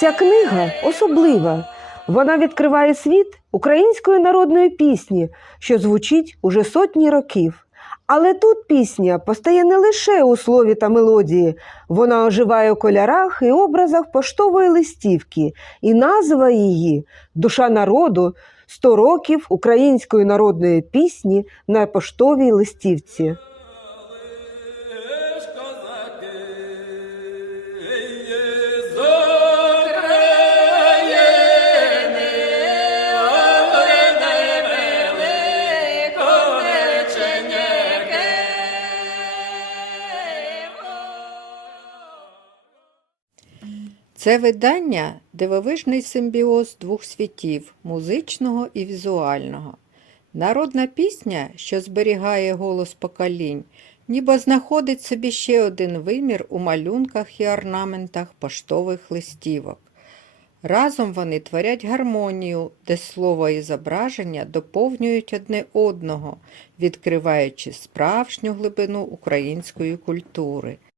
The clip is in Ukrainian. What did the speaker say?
Ця книга особлива. Вона відкриває світ української народної пісні, що звучить уже сотні років. Але тут пісня постає не лише у слові та мелодії, вона оживає у кольорах і образах поштової листівки, і назва її Душа народу 100 років української народної пісні на поштовій листівці. Це видання дивовижний симбіоз двох світів музичного і візуального. Народна пісня, що зберігає голос поколінь, ніби знаходить собі ще один вимір у малюнках і орнаментах поштових листівок. Разом вони творять гармонію, де слово і зображення доповнюють одне одного, відкриваючи справжню глибину української культури –